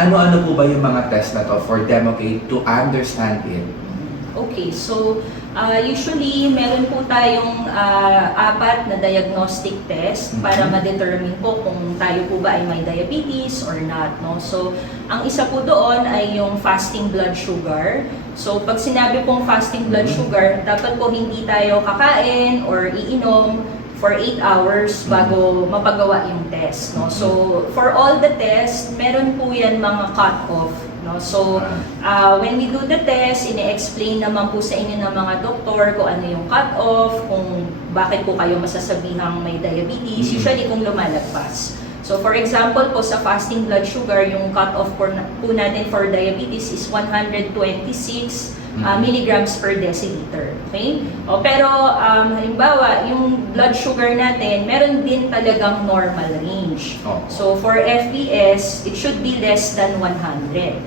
ano-ano po ba yung mga test na to for them, okay, to understand it? Okay, so usually meron po tayong apat na diagnostic test para ma-determine po kung tayo po ba ay may diabetes or not, no? So, ang isa po doon ay yung fasting blood sugar. So, pag sinabi pong fasting blood sugar, dapat po hindi tayo kakain or iinom for 8 hours bago mapagawa yung test, no? So, for all the tests, meron po yan mga cut-off, no? So, when we do the test, ine-explain naman po sa inyo ng mga doktor kung ano yung cut-off, kung bakit po kayo masasabihang may diabetes, usually kung lumalagpas. So, for example po, sa fasting blood sugar, yung cut-off po natin for diabetes is 126 milligrams per deciliter. Okay? Pero, halimbawa, yung blood sugar natin, meron din talagang normal range. So, for FBS, it should be less than 100.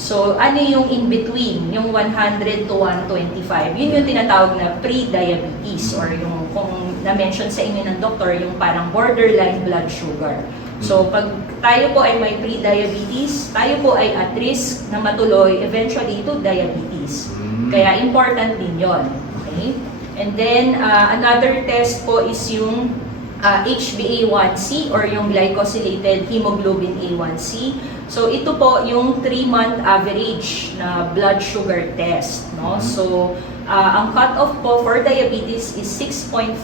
So, ano yung in-between? Yung 100 to 125. Yun yung tinatawag na pre-diabetes or yung, kung na-mention sa inyo ng doktor, yung parang borderline blood sugar. So, pag tayo po ay may pre-diabetes, tayo po ay at risk na matuloy eventually to diabetes. Kaya important din yon. Okay? And then, another test po is yung HbA1c or yung glycosylated hemoglobin A1c. So, ito po yung 3-month average na blood sugar test, no? So, ang cutoff po for diabetes is 6.5%.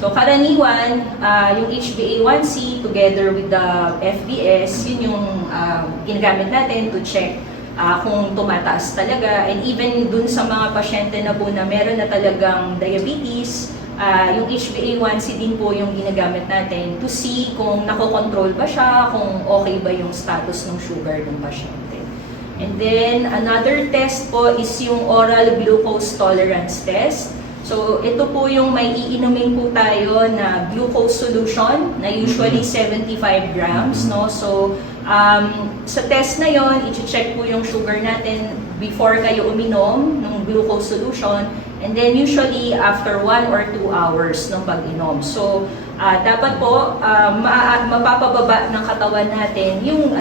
So, karaniwan, yung HbA1c together with the FBS, yun yung ginagamit natin to check kung tumataas talaga. And even dun sa mga pasyente na po na meron na talagang diabetes, yung HbA1c din po yung ginagamit natin to see kung nakokontrol ba siya, kung okay ba yung status ng sugar ng pasyente. And then, another test po is yung oral glucose tolerance test. So, ito po yung may iinumin po tayo na glucose solution na usually 75 grams, no? So, sa test na yon, i-check po yung sugar natin before kayo uminom ng glucose solution, and then usually after 1 or 2 hours ng pag-inom. So, dapat po mapapababa ng katawan natin yung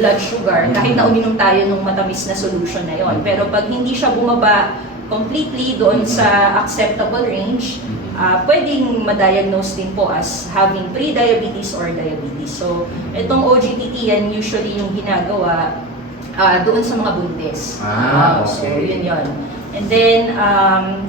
blood sugar kahit na uminom tayo ng matamis na solution na yon. Pero pag hindi siya bumaba completely doon sa acceptable range, pwedeng ma-diagnose din po as having pre-diabetes or diabetes. So, itong OGTT yan usually yung ginagawa doon sa mga buntis. Okay. So, yun yun. And then,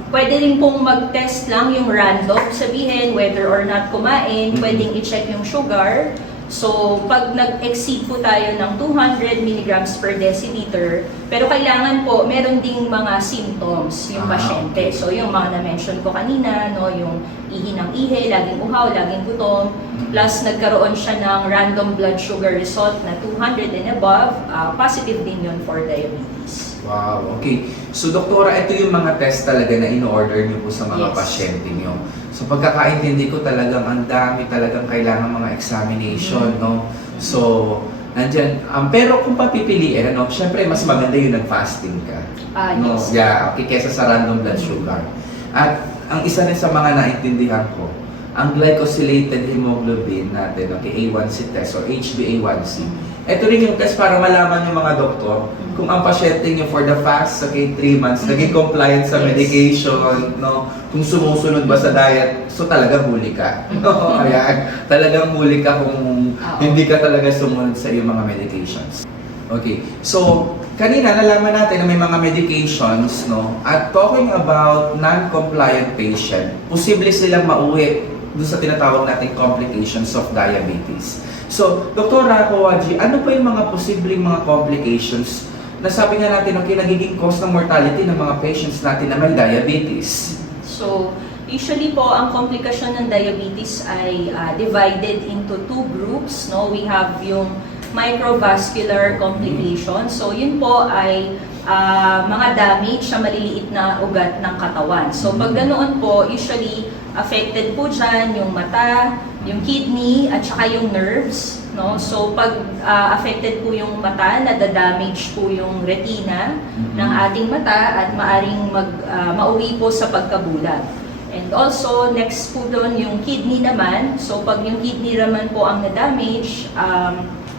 pwede rin pong mag-test lang yung random, sabihin whether or not kumain, pwedeng i-check yung sugar. So, pag nag-exceed po tayo ng 200 milligrams per deciliter, pero kailangan po, meron ding mga symptoms yung pasyente. So, yung mga na-mention ko kanina, no, yung ihi ng ihi, laging uhaw, laging gutom, plus nagkaroon siya ng random blood sugar result na 200 and above, positive din yun for diabetes. Wow, okay. So, doktora, ito yung mga test talaga na in-order niyo po sa mga pasyente niyo. So, pagkakaintindi ko talagang ang dami talagang kailangan mga examination, no? So, nandyan, pero kung papipiliin, no, syempre mas maganda yung nag-fasting ka. No? Yes. Yeah, okay, kesa sa random blood sugar. At ang isa rin sa mga naintindihan ko, ang glycosylated hemoglobin natin, okay, A1C test or HbA1c. Ito rin yung test para malaman yung mga doktor kung ang pasyente nyo for the past, okay, 3 months, naging compliant sa medication, no? Kung sumusunod ba sa diet, so talagang huli ka. No? Ayan, talagang huli ka kung hindi ka talaga sumunod sa iyong mga medications. Okay, so kanina nalaman natin na may mga medications, no? At talking about non-compliant patient, posible silang mauwi doon sa tinatawag nating complications of diabetes. So, Dr. Kawaji, ano pa yung mga posibleng mga complications na sabi nga natin, okay, nagiging cause ng mortality ng mga patients natin na may diabetes? So, usually po, ang komplikasyon ng diabetes ay divided into 2 groups, no? We have yung microvascular complications. So, yun po ay mga damage sa maliliit na ugat ng katawan. So, pag ganoon po, usually affected po dyan yung mata, yung kidney, at saka yung nerves, no? So, pag affected po yung mata, nadadamage po yung retina ng ating mata at maaring mauwi po sa pagkabulag. And also, next po doon yung kidney naman. So, pag yung kidney naman po ang na-damage,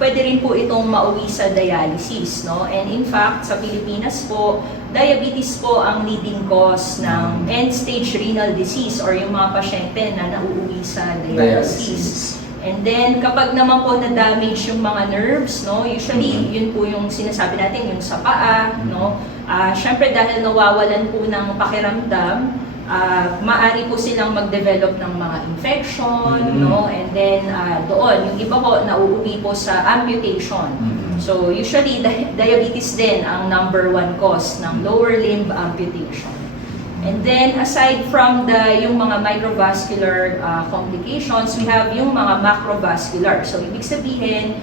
pwede rin po itong mauwi sa dialysis, no? And in fact, sa Pilipinas po, diabetes po ang leading cause ng end-stage renal disease or yung mga pasyente na nauuwi sa dialysis. And then, kapag naman po na-damage yung mga nerves, no, usually, yun po yung sinasabi natin, yung sa paa, no, syempre dahil nawawalan po ng pakiramdam, maaari po silang mag-develop ng mga infection, no, and then doon, yung iba po nauuwi po sa amputation. So, usually, diabetes din ang number 1 cause ng lower limb amputation. And then, aside from yung mga microvascular complications, we have yung mga macrovascular. So, ibig sabihin,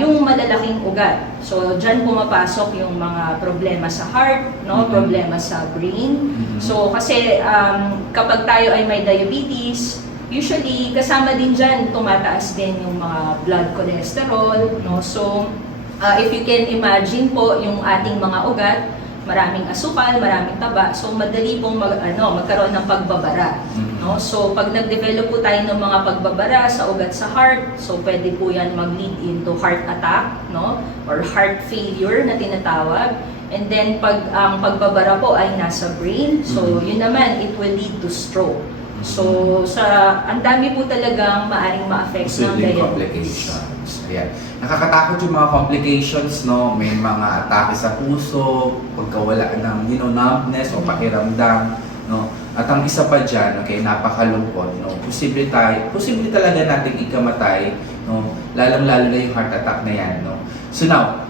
yung malalaking ugat. So, dyan pumapasok yung mga problema sa heart, no, problema sa brain. So, kasi kapag tayo ay may diabetes, usually, kasama din dyan, tumataas din yung mga blood cholesterol, no. So, if you can imagine po yung ating mga ugat, maraming asukal, maraming taba, so madali pong magkaroon ng pagbabara. No? So pag nag-develop po tayo ng mga pagbabara sa ugat sa heart, so pwede po yan mag-lead into heart attack, no? Or heart failure na tinatawag. And then pag ang pagbabara po ay nasa brain, so yun naman, it will lead to stroke. So ang dami po talagang maaring ma-affect ng diabetes. Complications. Ayan. Nakakatakot yung mga complications, no? May mga atake sa puso, pagkawala ng numbness o pakiramdam, no? At ang isa pa dyan, okay, napakalungkot, no? Posible talaga nating ikamatay, no? Lalong-lalo na yung heart attack na yan, no? So now,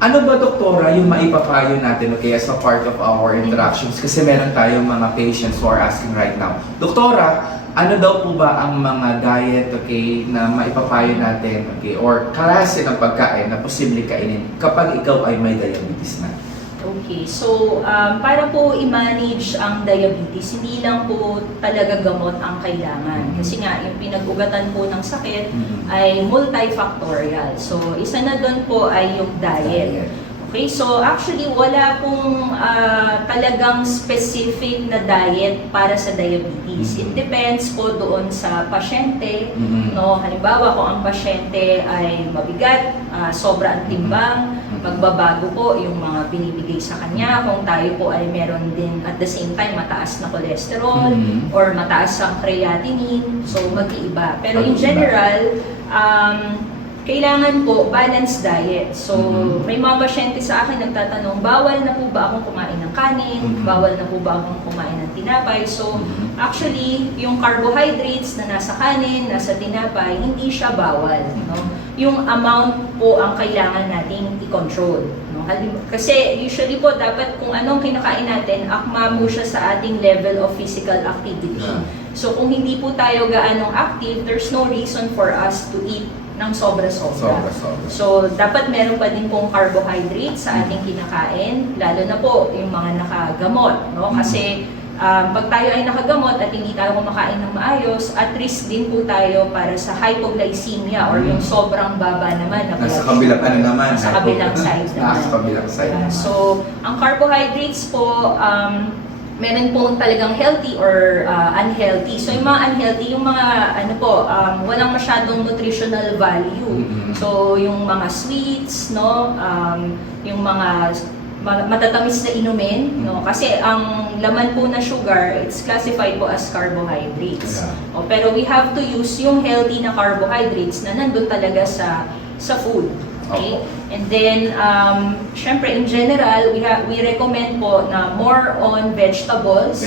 ano ba, doktora, yung maipapayo natin, okay, as a part of our interactions? Kasi meron tayong mga patients who are asking right now, doktora, ano daw po ba ang mga diet, okay, na maipapayo natin, okay, or klase ng pagkain na posible kainin kapag ikaw ay may diabetes na? Okay, so para po i-manage ang diabetes, hindi lang po talaga gamot ang kailangan. Kasi nga, yung pinag-ugatan po ng sakit ay multifactorial. So, isa na doon po ay yung diet. Okay, so actually wala pong talagang specific na diet para sa diabetes. It depends po doon sa pasyente, no? Halimbawa kung ang pasyente ay mabigat, sobra ang timbang, magbabago po yung mga binibigay sa kanya. Kung tayo po ay meron din at the same time mataas na cholesterol or mataas ang creatinine, so mag-iiba. Pero in general, kailangan po balanced diet. So, may mga pasyente sa akin nagtatanong, bawal na po ba akong kumain ng kanin? Bawal na po ba akong kumain ng tinapay? So, actually, yung carbohydrates na nasa kanin, nasa tinapay, hindi siya bawal. No? Yung amount po ang kailangan nating i-control. No? Kasi usually po, dapat kung anong kinakain natin, akma mo siya sa ating level of physical activity. So, kung hindi po tayo gaanong active, there's no reason for us to eat ng sobra-sobra. So, dapat meron pa din pong carbohydrates sa ating kinakain, lalo na po yung mga nakagamot, no? Kasi pag tayo ay nakagamot at hindi tayo kumakain ng maayos, at risk din po tayo para sa hypoglycemia or yung sobrang baba naman na nasa kabilang sa kabilang side naman. Sa kabilang side naman. So, ang carbohydrates po, meron pong talagang healthy or unhealthy. So yung mga unhealthy, yung mga walang masyadong nutritional value. So yung mga sweets, no, yung mga matatamis na inumin, no, kasi ang laman po na sugar, it's classified po as carbohydrates. Pero we have to use yung healthy na carbohydrates na nandun talaga sa food. Okay? And then, syempre, in general, we recommend po na more on vegetables.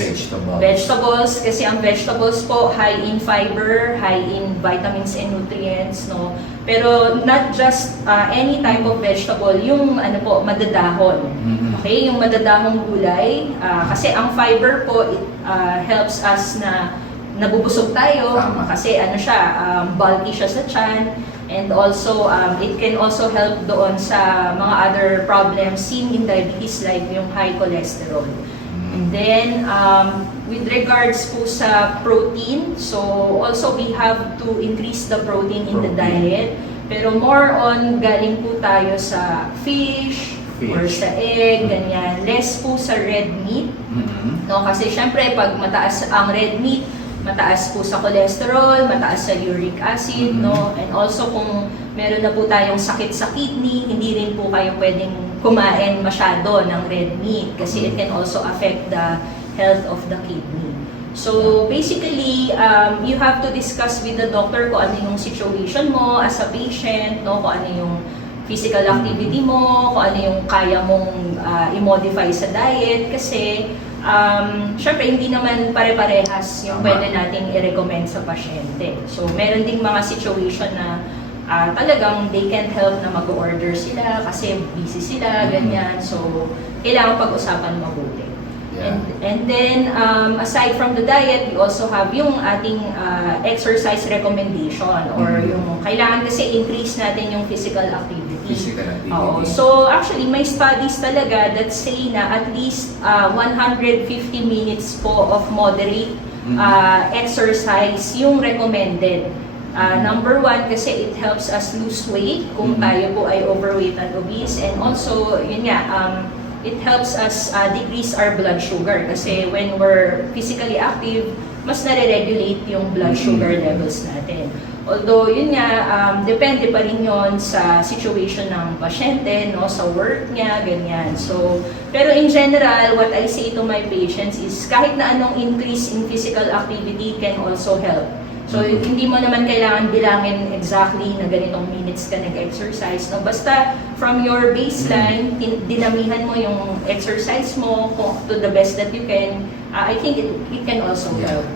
Vegetables, kasi ang vegetables po, high in fiber, high in vitamins and nutrients, no? Pero not just any type of vegetable, yung madadahon. Okay? Yung madadahong gulay, kasi ang fiber po, it helps us na nabubusog tayo. Kasi bulky siya sa tiyan. And also, it can also help doon sa mga other problems seen in diabetes like yung high cholesterol. And then, with regards po sa protein, so also we have to increase the protein in the diet. Pero more on galing po tayo sa fish. Or sa egg, ganyan. Less po sa red meat. No? Kasi syempre, pag mataas ang red meat, mataas po sa cholesterol, mataas sa uric acid, no? And also kung meron na po tayong sakit sa kidney, hindi rin po kayo pwedeng kumain masyado ng red meat kasi it can also affect the health of the kidney. So basically, you have to discuss with the doctor kung ano yung situation mo as a patient, no? Kung ano yung physical activity mo, kung ano yung kaya mong i-modify sa diet kasi syempre hindi naman pare-parehas yung pwede nating i-recommend sa pasyente. So meron ding mga situation na talagang they can't help na mag-order sila kasi busy sila, ganyan. So kailangan pag-usapan mabuti. Yeah. And then, aside from the diet, we also have yung ating exercise recommendation or yung kailangan kasi increase natin yung physical activity. Physical activity. Oo. So, actually, may studies talaga that say na at least 150 minutes po of moderate exercise yung recommended. Number one, kasi it helps us lose weight kung tayo po ay overweight at obese. And also, yun nga, it helps us decrease our blood sugar kasi when we're physically active, mas nare-regulate yung blood sugar levels natin. Although, yun nga, depende pa rin yun sa situation ng pasyente, no, sa work niya, ganyan. So, pero in general, what I say to my patients is kahit na anong increase in physical activity can also help. So, hindi mo naman kailangan bilangin exactly na ganitong minutes ka nag-exercise. No? Basta from your baseline, dinamihan mo yung exercise mo to the best that you can. I think it can also help.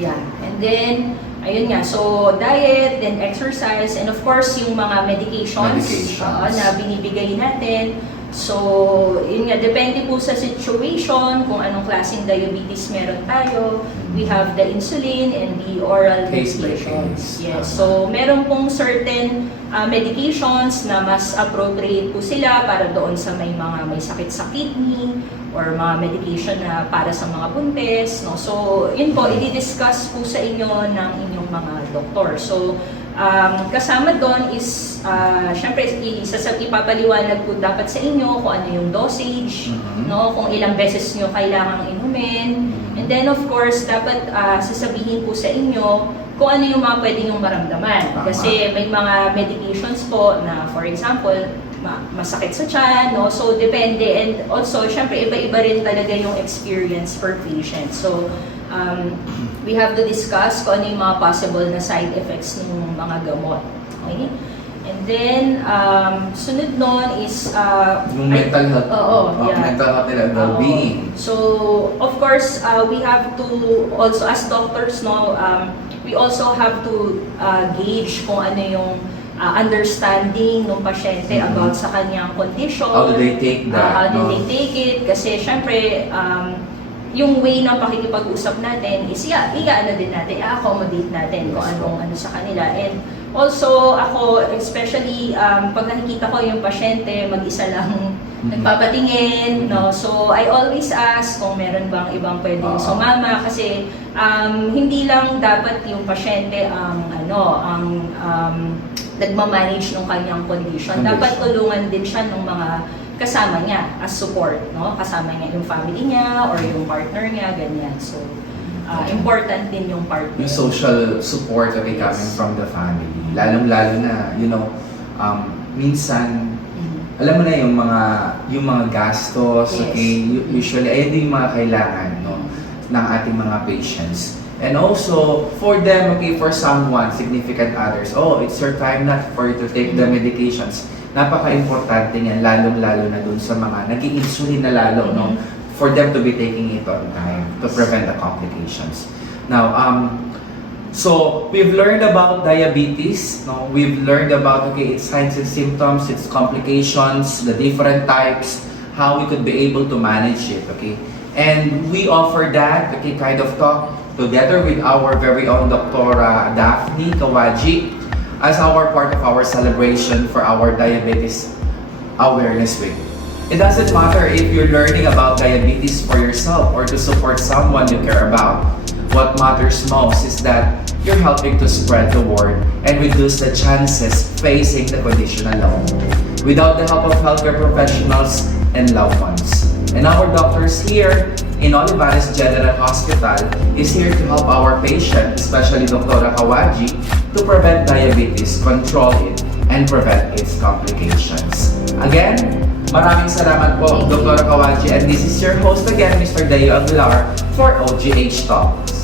Yeah. And then, ayun nga, so diet, then exercise, and of course, yung mga medications. Na binibigay natin. So, yun nga, depende po sa situation, kung anong klaseng diabetes meron tayo. We have the insulin and the oral medications. Yes. So, meron pong certain medications na mas appropriate po sila para doon sa may sakit sa kidney or mga medication na para sa mga buntis. No? So, yun po, i-discuss po sa inyo ng inyong mga doktor. So, kasama doon is, syempre, ipapaliwanag po dapat sa inyo kung ano yung dosage, no? Kung ilang beses nyo kailangang inumin. And then, of course, dapat sasabihin po sa inyo kung ano yung mga pwede nyong maramdaman. Kasi may mga medications po na, for example, masakit sa tiyan, no? So, depende. And also, syempre, iba-iba rin talaga yung experience per patient. So, we have to discuss kung ano yung mga possible na side effects ng mga gamot. Okay? And then, sunod nun is... yung mental health. Mental health nila, well-being. So, of course, we have to also, as doctors, no, we also have to gauge kung ano yung understanding ng pasyente about sa kanyang condition. How do they take that? How do they take it? Kasi, syempre, yung way ng pakikipag-usap natin is i-ano din natin, i-accommodate natin kung ano sa kanila. And also, ako, especially, pag nakikita ko yung pasyente, mag-isa lang nagpapatingin, no? So, I always ask kung meron bang ibang pwedeng sumama kasi hindi lang dapat yung pasyente ang nagmamanage ng kanyang condition. Dapat tulungan din siya ng mga kasama niya as support, no? Kasama niya yung family niya or yung partner niya, ganyan. So, important din yung partner. Yung social support coming from the family. Lalong-lalo na, minsan, alam mo na yung mga gastos, okay? Usually, ayun yung mga kailangan, no? Ng ating mga patients. And also, for them, okay, for someone, significant others, it's your time not for you to take the medications. Napaka-importante niyan, lalong-lalo na dun sa mga nag-i-insulin na lalo, no? For them to be taking it on time to prevent the complications. Now, so we've learned about diabetes, no? We've learned about, its signs and symptoms, its complications, the different types, how we could be able to manage it, okay? And we offer that, kind of talk together with our very own Dr. Daphne Kawaji, as our part of our celebration for our Diabetes Awareness Week. It doesn't matter if you're learning about diabetes for yourself or to support someone you care about. What matters most is that you're helping to spread the word and reduce the chances facing the condition alone, without the help of healthcare professionals and loved ones. And our doctors here in Olivares General Hospital is here to help our patient, especially Dr. Kawaji, to prevent diabetes, control it, and prevent its complications. Again, maraming salamat po, Dr. Kawaji, and this is your host again, Mr. Dayo Aguilar, for OGH Talks.